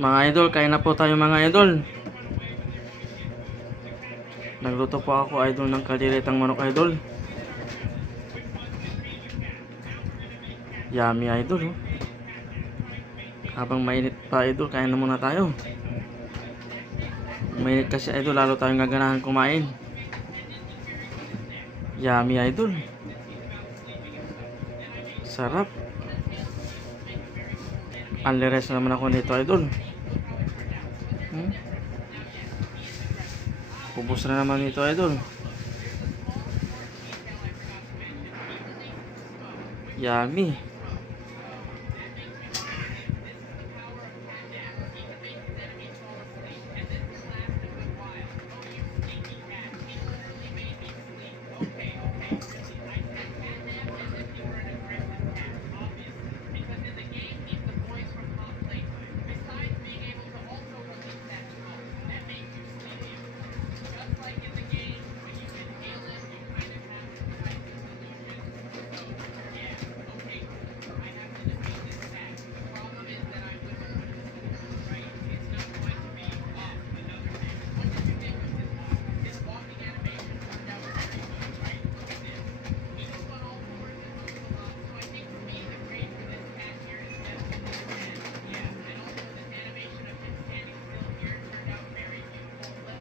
Mga idol, kain na po tayo mga idol. Nagluto po ako idol ng kaliritang manok idol. Yummy idol. Habang mainit pa idol, kain na muna tayo. Mainit kasi idol, lalo tayong gaganahan kumain. Yummy idol. Sarap. Unli-rest naman ako nito idol. Pupus na naman ito idol. Yummy.